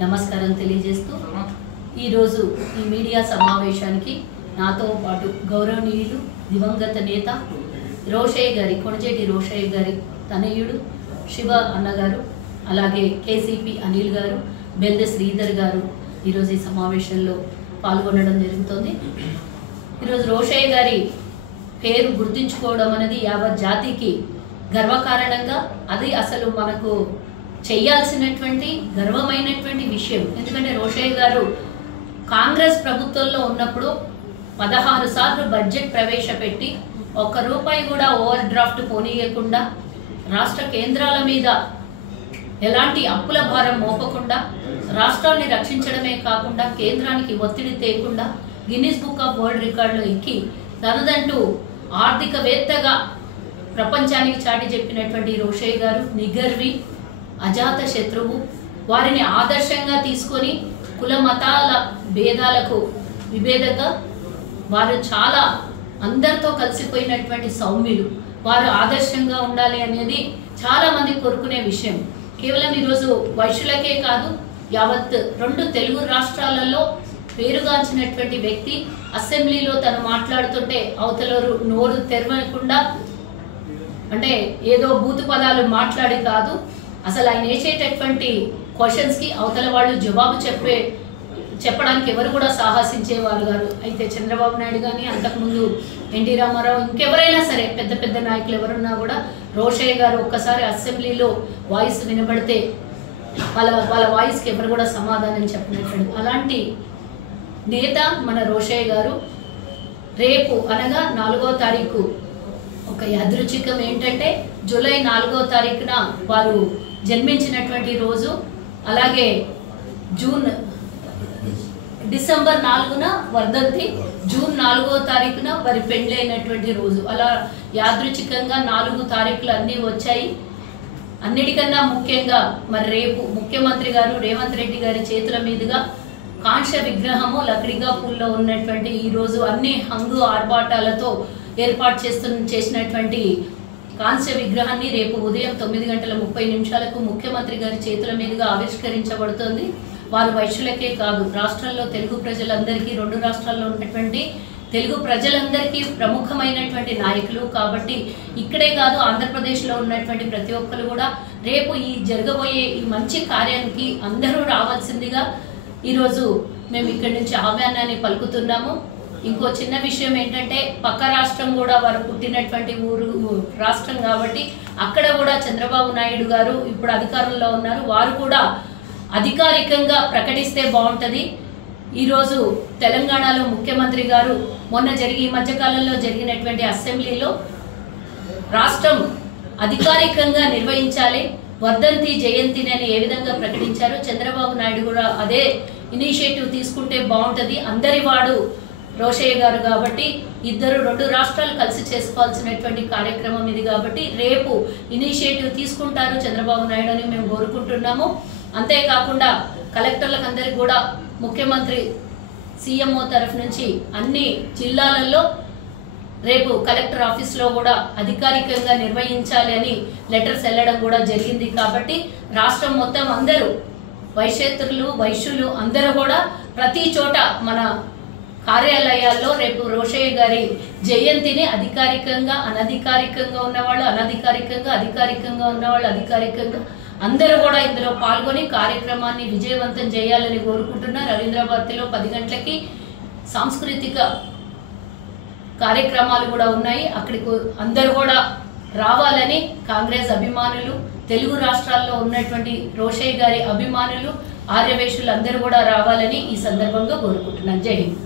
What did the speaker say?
నమస్కారం తెలియజేస్తూ ఈ రోజు ఈ మీడియా సమావేశానికి నాతో పాటు గౌరవనీయులు దివంగత నేత రోషయ్య గారి కొణిజేటి రోషయ్య గారి తనయుడు శివ అన్నగారు, అలాగే కేసీపీ అనిల్ గారు, బెల్దె శ్రీధర్ గారు ఈరోజు ఈ సమావేశంలో పాల్గొనడం జరుగుతుంది. ఈరోజు రోషయ్య గారి పేరు గుర్తించుకోవడం అనేది యావత్ జాతికి గర్వకారణంగా, అది అసలు మనకు చేయాల్సినటువంటి గర్వమైనటువంటి విషయం. ఎందుకంటే రోషయ్య గారు కాంగ్రెస్ ప్రభుత్వంలో ఉన్నప్పుడు 16 సార్లు బడ్జెట్ ప్రవేశపెట్టి ₹1 కూడా ఓవర్ డ్రాఫ్ట్ పోనీయకుండా, రాష్ట్ర కేంద్రాల మీద ఎలాంటి అప్పుల భారం మోపకుండా, రాష్ట్రాన్ని రక్షించడమే కాకుండా కేంద్రానికి ఒత్తిడి తేకుండా గిన్నిస్ బుక్ ఆఫ్ వరల్డ్ రికార్డులో ఎక్కి తనదంటూ ఆర్థికవేత్తగా ప్రపంచానికి చాటి చెప్పినటువంటి రోషయ్య గారు నిగర్వి, అజాత శత్రువు. వారిని ఆదర్శంగా తీసుకొని కుల మతాల భేదాలకు విభేదంగా వారు చాలా అందరితో కలిసిపోయినటువంటి సౌమ్యులు. వారు ఆదర్శంగా ఉండాలి అనేది చాలా మంది కోరుకునే విషయం. కేవలం ఈరోజు వైశ్యులకే కాదు, యావత్ 2 తెలుగు రాష్ట్రాలలో పేరుగాంచినటువంటి వ్యక్తి. అసెంబ్లీలో తను మాట్లాడుతుంటే అవతలరు నోరు తెరవకుండా, అంటే ఏదో బూతు పదాలు మాట్లాడి కాదు, అసలు ఆయన వేసేటటువంటి క్వశ్చన్స్కి అవతల వాళ్ళు జవాబు చెప్పడానికి ఎవరు కూడా సాహసించేవారు గారు. అయితే చంద్రబాబు నాయుడు కానీ, అంతకుముందు ఎన్టీ రామారావు, ఇంకెవరైనా సరే పెద్ద పెద్ద నాయకులు ఎవరున్నా కూడా రోషయ్య గారు ఒక్కసారి అసెంబ్లీలో వాయిస్ వినబడితే వాళ్ళ వాయిస్కి ఎవరు కూడా సమాధానం చెప్పినట్టు అలాంటి నేత మన రోషయ్య గారు. రేపు అనగా 4వ తారీఖు ఒక యాదృచ్ఛికం ఏంటంటే జూలై 4వ తారీఖున వారు జన్మించినటువంటి రోజు, అలాగే డిసెంబర్ 4న వర్ధంతి, జూన్ 4వ తారీఖున వారి పెళ్ళైనటువంటి రోజు. అలా యాదృచ్ఛికంగా 4 తారీఖులు అన్నీ వచ్చాయి. అన్నిటికన్నా ముఖ్యంగా మరి రేపు ముఖ్యమంత్రి గారు రేవంత్ రెడ్డి గారి చేతుల మీదుగా కాంస్య విగ్రహము లక్డిగా పూల్లో ఉన్నటువంటి ఈ రోజు అన్ని హంగు ఆర్భాటాలతో ఏర్పాటు చేసినటువంటి కాంస్య విగ్రహాన్ని రేపు ఉదయం 9:30 ముఖ్యమంత్రి గారి చేతుల మీదుగా ఆవిష్కరించబడుతుంది. వారు వైశ్యులకే కాదు, రాష్ట్రంలో తెలుగు ప్రజలందరికీ, 2 రాష్ట్రాల్లో ఉన్నటువంటి తెలుగు ప్రజలందరికీ ప్రముఖమైనటువంటి నాయకులు కాబట్టి ఇక్కడే కాదు, ఆంధ్రప్రదేశ్లో ఉన్నటువంటి ప్రతి ఒక్కరు కూడా రేపు ఈ జరగబోయే ఈ మంచి కార్యానికి అందరూ రావాల్సిందిగా ఈరోజు మేము ఇక్కడి నుంచి ఆహ్వానాన్ని పలుకుతున్నాము. ఇంకో చిన్న విషయం ఏంటంటే పక్క రాష్ట్రం కూడా వారు పుట్టినటువంటి రాష్ట్రం కాబట్టి అక్కడ కూడా చంద్రబాబు నాయుడు గారు ఇప్పుడు అధికారంలో ఉన్నారు. వారు కూడా అధికారికంగా ప్రకటిస్తే బాగుంటుంది. ఈరోజు తెలంగాణలో ముఖ్యమంత్రి గారు ఈ మధ్యకాలంలో జరిగినటువంటి అసెంబ్లీలో రాష్ట్రం అధికారికంగా నిర్వహించాలి, వర్ధంతి జయంతిని అని ఏ విధంగా ప్రకటించారో చంద్రబాబు నాయుడు కూడా అదే ఇనిషియేటివ్ తీసుకుంటే బాగుంటుంది. అందరి వాడు రోషయ్య గారు కాబట్టి ఇద్దరు 2 రాష్ట్రాలు కలిసి చేసుకోవాల్సినటువంటి కార్యక్రమం ఇది కాబట్టి రేపు ఇనిషియేటివ్ తీసుకుంటారు చంద్రబాబు నాయుడు అని మేము కోరుకుంటున్నాము. అంతేకాకుండా కలెక్టర్లకు అందరికి కూడా ముఖ్యమంత్రి సీఎంఓ తరఫు నుంచి అన్ని జిల్లాలలో రేపు కలెక్టర్ ఆఫీస్లో కూడా అధికారికంగా నిర్వహించాలి అని లెటర్స్ వెళ్ళడం కూడా జరిగింది. కాబట్టి రాష్ట్రం మొత్తం అందరూ వైశ్యేతరులు వైశ్యులు అందరూ కూడా ప్రతి చోట మన కార్యాలయాల్లో రేపు రోషయ్య గారి జయంతిని అధికారికంగా, అనధికారికంగా ఉన్నవాళ్ళు అనధికారికంగా, అధికారికంగా ఉన్నవాళ్ళు అధికారికంగా అందరూ కూడా ఇందులో పాల్గొని కార్యక్రమాన్ని విజయవంతం చేయాలని కోరుకుంటున్నారు. రవీంద్రభారతిలో 10 గంటలకి సాంస్కృతిక కార్యక్రమాలు కూడా ఉన్నాయి. అక్కడికి అందరూ కూడా రావాలని కాంగ్రెస్ అభిమానులు, తెలుగు రాష్ట్రాల్లో ఉన్నటువంటి రోషయ్య గారి అభిమానులు, ఆర్యవేశులు అందరూ కూడా రావాలని ఈ సందర్భంగా కోరుకుంటున్నాను. జై హింద్.